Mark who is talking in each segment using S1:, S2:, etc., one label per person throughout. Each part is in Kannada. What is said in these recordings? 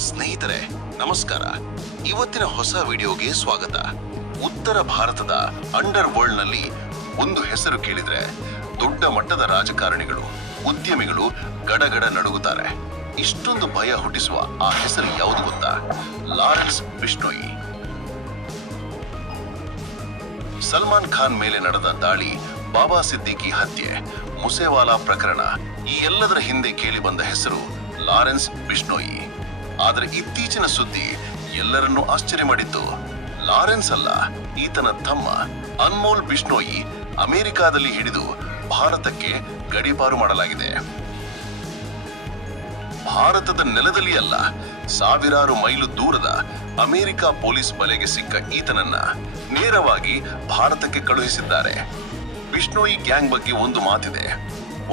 S1: ಸ್ನೇಹಿತರೆ, ನಮಸ್ಕಾರ. ಇವತ್ತಿನ ಹೊಸ ವಿಡಿಯೋಗೆ ಸ್ವಾಗತ. ಉತ್ತರ ಭಾರತದ ಅಂಡರ್ ವರ್ಲ್ಡ್ನಲ್ಲಿ ಒಂದು ಹೆಸರು ಕೇಳಿದ್ರೆ ದೊಡ್ಡ ಮಟ್ಟದ ರಾಜಕಾರಣಿಗಳು, ಉದ್ಯಮಿಗಳು ಗಡಗಡ ನಡುಗುತ್ತಾರೆ. ಇಷ್ಟೊಂದು ಭಯ ಹುಟ್ಟಿಸುವ ಆ ಹೆಸರು ಯಾವುದು ಗೊತ್ತಾ? ಲಾರೆನ್ಸ್ ಬಿಷ್ಣೋಯಿ. ಸಲ್ಮಾನ್ ಖಾನ್ ಮೇಲೆ ನಡೆದ ದಾಳಿ, ಬಾಬಾ ಸಿದ್ದಿಕಿ ಹತ್ಯೆ, ಮುಸೇವಾಲಾ ಪ್ರಕರಣ, ಈ ಎಲ್ಲದರ ಹಿಂದೆ ಕೇಳಿ ಬಂದ ಹೆಸರು ಲಾರೆನ್ಸ್ ಬಿಷ್ಣೋಯಿ. ಆದರೆ ಇತ್ತೀಚಿನ ಸುದ್ದಿ ಎಲ್ಲರನ್ನೂ ಆಶ್ಚರ್ಯ ಮಾಡಿತ್ತು. ಲಾರೆನ್ಸ್ ಅಲ್ಲ, ಈತನ ತಮ್ಮ, ಅನ್ಮೋಲ್ ಬಿಷ್ಣೋಯಿ, ಅಮೆರಿಕಾದಲ್ಲಿ ಹಿಡಿದು ಭಾರತಕ್ಕೆ ಗಡೀಪಾರು ಮಾಡಲಾಗಿದೆ. ಭಾರತದ ನೆಲದಲ್ಲಿ ಅಲ್ಲ, ಸಾವಿರಾರು ಮೈಲು ದೂರದ ಅಮೆರಿಕ ಪೊಲೀಸ್ ಬಲೆಗೆ ಸಿಕ್ಕ ಈತನನ್ನ ನೇರವಾಗಿ ಭಾರತಕ್ಕೆ ಕಳುಹಿಸಿದ್ದಾರೆ. ಬಿಷ್ಣೋಯಿ ಗ್ಯಾಂಗ್ ಬಗ್ಗೆ ಒಂದು ಮಾತಿದೆ.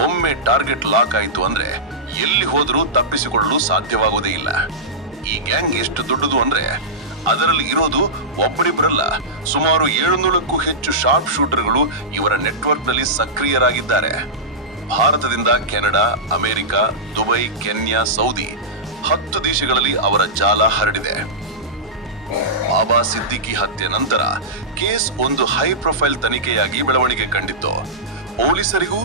S1: ಒಮ್ಮೆ ಟಾರ್ಗೆಟ್ ಲಾಕ್ ಆಯಿತು ಅಂದ್ರೆ ಎಲ್ಲಿ ಹೋದರೂ ತಪ್ಪಿಸಿಕೊಳ್ಳಲು ಸಾಧ್ಯವಾಗೋದೇ ಇಲ್ಲ. ಈ ಗ್ಯಾಂಗ್ ಎಷ್ಟು ದೊಡ್ಡದು ಅಂದ್ರೆ ಅದರಲ್ಲಿ ಇರೋದು ಒಬ್ಬರಿಬ್ಬರಲ್ಲ ಸುಮಾರು ಏಳುನೂರಕ್ಕೂ ಹೆಚ್ಚು ಶಾರ್ಪ್ ಶೂಟರ್ಗಳು ಇವರ ನೆಟ್ವರ್ಕ್ನಲ್ಲಿ ಸಕ್ರಿಯರಾಗಿದ್ದಾರೆ. ಭಾರತದಿಂದ Canada, America, Dubai, Kenya, Saudi ಹತ್ತು ದೇಶಗಳಲ್ಲಿ ಅವರ ಜಾಲ ಹರಡಿದೆ. ಬಾಬಾ ಸಿದ್ದಿಕಿ ಹತ್ಯೆ ನಂತರ ಕೇಸ್ ಒಂದು ಹೈ ಪ್ರೊಫೈಲ್ ತನಿಖೆಯಾಗಿ ಬೆಳವಣಿಗೆ ಕಂಡಿತ್ತು. ಪೊಲೀಸರಿಗೂ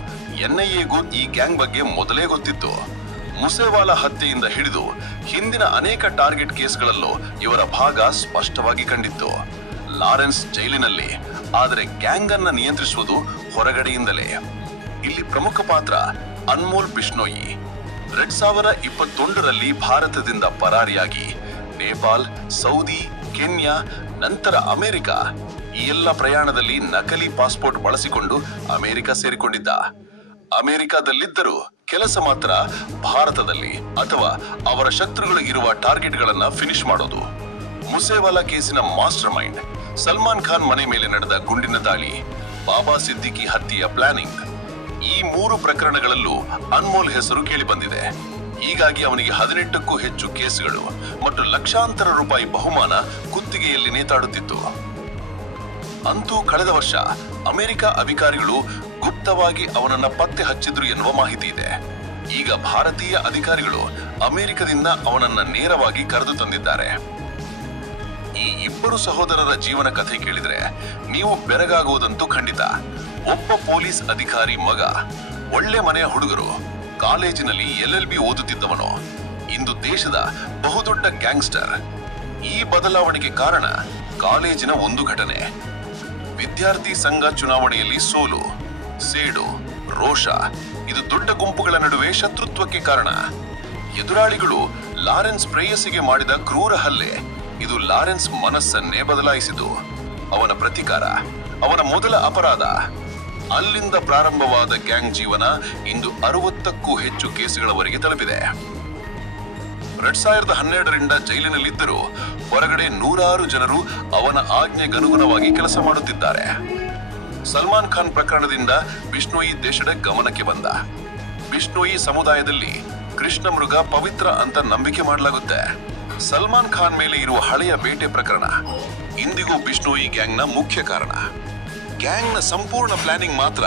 S1: ಎನ್ಐಎಗೂ ಈ ಗ್ಯಾಂಗ್ ಬಗ್ಗೆ ಮೊದಲೇ ಗೊತ್ತಿತ್ತು. ಮುಸೇವಾಲಾ ಹತ್ಯೆಯಿಂದ ಹಿಡಿದು ಹಿಂದಿನ ಅನೇಕ ಟಾರ್ಗೆಟ್ ಕೇಸ್ಗಳಲ್ಲೂ ಇವರ ಭಾಗ ಸ್ಪಷ್ಟವಾಗಿ ಕಂಡಿತ್ತು. ಲಾರೆನ್ಸ್ ಜೈಲಿನಲ್ಲಿ, ಆದರೆ ಗ್ಯಾಂಗ್ ಅನ್ನ ನಿಯಂತ್ರಿಸುವುದು ಹೊರಗಡೆಯಿಂದಲೇ. ಇಲ್ಲಿ ಪ್ರಮುಖ ಪಾತ್ರ ಅನ್ಮೋಲ್ ಬಿಷ್ಣೋಯಿ. ಎರಡ್ ಸಾವಿರ ಇಪ್ಪತ್ತೊಂದರಲ್ಲಿ ಭಾರತದಿಂದ ಪರಾರಿಯಾಗಿ ನೇಪಾಲ್ ಸೌದಿ, ಕೆನ್ಯಾ, ನಂತರ ಅಮೆರಿಕ ಈ ಎಲ್ಲ ಪ್ರಯಾಣದಲ್ಲಿ ನಕಲಿ ಪಾಸ್ಪೋರ್ಟ್ ಬಳಸಿಕೊಂಡು ಅಮೆರಿಕ ಸೇರಿಕೊಂಡಿದ್ದ. ಅಮೆರಿಕದಲ್ಲಿದ್ದರೂ ಕೆಲಸ ಮಾತ್ರ ಭಾರತದಲ್ಲಿ ಅಥವಾ ಅವರ ಶತ್ರುಗಳು ಇರುವ ಟಾರ್ಗೆಟ್ಗಳನ್ನ ಫಿನಿಶ್ ಮಾಡೋದು. ಮುಸೇವಾಲಾ ಕೇಸಿನ ಮಾಸ್ಟರ್ ಮೈಂಡ್ ಸಲ್ಮಾನ್ ಖಾನ್ ಮನೆ ಮೇಲೆ ನಡೆದ ಗುಂಡಿನ ದಾಳಿ, ಬಾಬಾ ಸಿದ್ದಿಕಿ ಹತ್ಯೆಯ ಪ್ಲಾನಿಂಗ್. ಈ ಮೂರು ಪ್ರಕರಣಗಳಲ್ಲೂ ಅನ್ಮೋಲ್ ಹೆಸರು ಕೇಳಿಬಂದಿದೆ. ಹೀಗಾಗಿ ಅವನಿಗೆ ಹದಿನೆಂಟಕ್ಕೂ ಹೆಚ್ಚು ಕೇಸುಗಳು ಮತ್ತು ಲಕ್ಷಾಂತರ ರೂಪಾಯಿ ಬಹುಮಾನ ಕುತ್ತಿಗೆಯಲ್ಲಿ ನೇತಾಡುತ್ತಿತ್ತು. ಅಂತೂ ಕಳೆದ ವರ್ಷ ಅಮೆರಿಕ ಅಧಿಕಾರಿಗಳು ಗುಪ್ತವಾಗಿ ಅವನನ್ನ ಪತ್ತೆ ಹಚ್ಚಿದ್ರು ಎನ್ನುವ ಮಾಹಿತಿ ಇದೆ. ಈಗ ಭಾರತೀಯ ಅಧಿಕಾರಿಗಳು ಅಮೆರಿಕದಿಂದ ಅವನನ್ನ ನೇರವಾಗಿ ಕರೆದು ತಂದಿದ್ದಾರೆ. ಈ ಇಬ್ಬರು ಸಹೋದರರ ಜೀವನ ಕಥೆ ಕೇಳಿದ್ರೆ ನೀವು ಬೆರಗಾಗುವುದಂತೂ ಖಂಡಿತ. ಒಬ್ಬ ಪೊಲೀಸ್ ಅಧಿಕಾರಿ ಮಗ, ಒಳ್ಳೆ ಮನೆಯ ಹುಡುಗರು, ಕಾಲೇಜಿನಲ್ಲಿ ಎಲ್ ಬಿ ಓದುತ್ತಿದ್ದವನು, ಇಂದು ದೇಶದ ಬಹುದೊಡ್ಡ ಗ್ಯಾಂಗ್ಸ್ಟರ್. ಈ ಬದಲಾವಣೆಗೆ ಕಾರಣ ಕಾಲೇಜಿನ ಒಂದು ಘಟನೆ. ವಿದ್ಯಾರ್ಥಿ ಸಂಘ ಚುನಾವಣೆಯಲ್ಲಿ ಸೋಲು, ಸೇಡು, ರೋಷ. ಇದು ದೊಡ್ಡ ಗುಂಪುಗಳ ನಡುವೆ ಶತ್ರುತ್ವಕ್ಕೆ ಕಾರಣ. ಎದುರಾಳಿಗಳು ಲಾರೆನ್ಸ್ ಪ್ರೇಯಸಿಗೆ ಮಾಡಿದ ಕ್ರೂರ ಹಲ್ಲೆ. ಇದು ಲಾರೆನ್ಸ್ ಮನಸ್ಸನ್ನೇ ಬದಲಾಯಿಸಿತು. ಅವನ ಪ್ರತಿಕಾರ, ಅವನ ಮೊದಲ ಅಪರಾಧ. ಅಲ್ಲಿಂದ ಪ್ರಾರಂಭವಾದ ಗ್ಯಾಂಗ್ ಜೀವನ ಇಂದು ಅರವತ್ತಕ್ಕೂ ಹೆಚ್ಚು ಕೇಸುಗಳವರೆಗೆ ತಲುಪಿದೆ. ಎರಡ್ ಸಾವಿರದ ಹನ್ನೆರಡರಿಂದ ಜೈಲಿನಲ್ಲಿದ್ದರೂ ಹೊರಗಡೆ ನೂರಾರು ಜನರು ಅವನ ಆಜ್ಞೆಗನುಗುಣವಾಗಿ ಕೆಲಸ ಮಾಡುತ್ತಿದ್ದಾರೆ. ಸಲ್ಮಾನ್ ಖಾನ್ ಪ್ರಕರಣದಿಂದ ಬಿಷ್ಣೋಯಿ ದೇಶದ ಗಮನಕ್ಕೆ ಬಂದ. ಬಿಷ್ಣೋಯಿ ಸಮುದಾಯದಲ್ಲಿ ಕೃಷ್ಣ ಮೃಗ ಪವಿತ್ರ ಅಂತ ನಂಬಿಕೆ ಮಾಡಲಾಗುತ್ತೆ. ಸಲ್ಮಾನ್ ಖಾನ್ ಮೇಲೆ ಇರುವ ಹಳೆಯ ಬೇಟೆ ಪ್ರಕರಣ ಇಂದಿಗೂ ಬಿಷ್ಣೋಯಿ ಗ್ಯಾಂಗ್ನ ಮುಖ್ಯ ಕಾರಣ. ಗ್ಯಾಂಗ್ನ ಸಂಪೂರ್ಣ ಪ್ಲಾನಿಂಗ್ ಮಾತ್ರ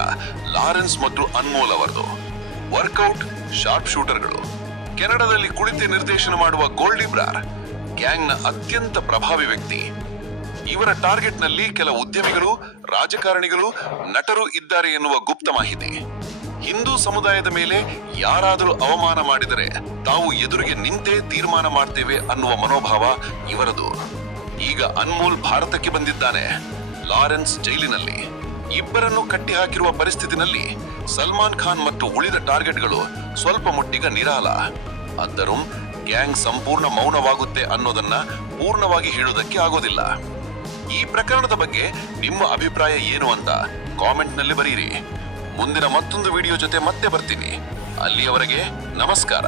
S1: ಲಾರೆನ್ಸ್ ಮತ್ತು ಅನ್ಮೋಲ್ ಅವರದು. ವರ್ಕೌಟ್ ಶಾರ್ಪ್ ಶೂಟರ್ಗಳು ಕೆನಡಾದಲ್ಲಿ ಕುಳಿತು ನಿರ್ದೇಶನ ಮಾಡುವ ಗೋಲ್ಡಿಬ್ರಾರ್ ಗ್ಯಾಂಗ್ನ ಅತ್ಯಂತ ಪ್ರಭಾವಿ ವ್ಯಕ್ತಿ. ಇವರ ಟಾರ್ಗೆಟ್ನಲ್ಲಿ ಕೆಲ ಉದ್ಯಮಿಗಳು, ರಾಜಕಾರಣಿಗಳು, ನಟರು ಇದ್ದಾರೆ ಎನ್ನುವ ಗುಪ್ತ ಮಾಹಿತಿ. ಹಿಂದೂ ಸಮುದಾಯದ ಮೇಲೆ ಯಾರಾದರೂ ಅವಮಾನ ಮಾಡಿದರೆ ತಾವು ಎದುರಿಗೆ ನಿಂತೇ ತೀರ್ಮಾನ ಮಾಡ್ತೇವೆ ಅನ್ನುವ ಮನೋಭಾವ ಇವರದು. ಈಗ ಅನ್ಮೋಲ್ ಭಾರತಕ್ಕೆ ಬಂದಿದ್ದಾನೆ, ಲಾರೆನ್ಸ್ ಜೈಲಿನಲ್ಲಿ. ಇಬ್ಬರನ್ನು ಕಟ್ಟಿ ಹಾಕಿರುವ ಪರಿಸ್ಥಿತಿನಲ್ಲಿ ಸಲ್ಮಾನ್ ಖಾನ್ ಮತ್ತು ಉಳಿದ ಟಾರ್ಗೆಟ್ಗಳು ಸ್ವಲ್ಪ ಮಟ್ಟಿಗೆ ನಿರಾಲ. ಆದರೂ ಗ್ಯಾಂಗ್ ಸಂಪೂರ್ಣ ಮೌನವಾಗುತ್ತೆ ಅನ್ನೋದನ್ನ ಪೂರ್ಣವಾಗಿ ಹೇಳುವುದಕ್ಕೆ ಆಗೋದಿಲ್ಲ. ಈ ಪ್ರಕರಣದ ಬಗ್ಗೆ ನಿಮ್ಮ ಅಭಿಪ್ರಾಯ ಏನು ಅಂತ ಕಾಮೆಂಟ್ನಲ್ಲಿ ಬರೀರಿ. ಮುಂದಿನ ಮತ್ತೊಂದು ವಿಡಿಯೋ ಜೊತೆ ಮತ್ತೆ ಬರ್ತೀನಿ. ಅಲ್ಲಿಯವರೆಗೆ ನಮಸ್ಕಾರ.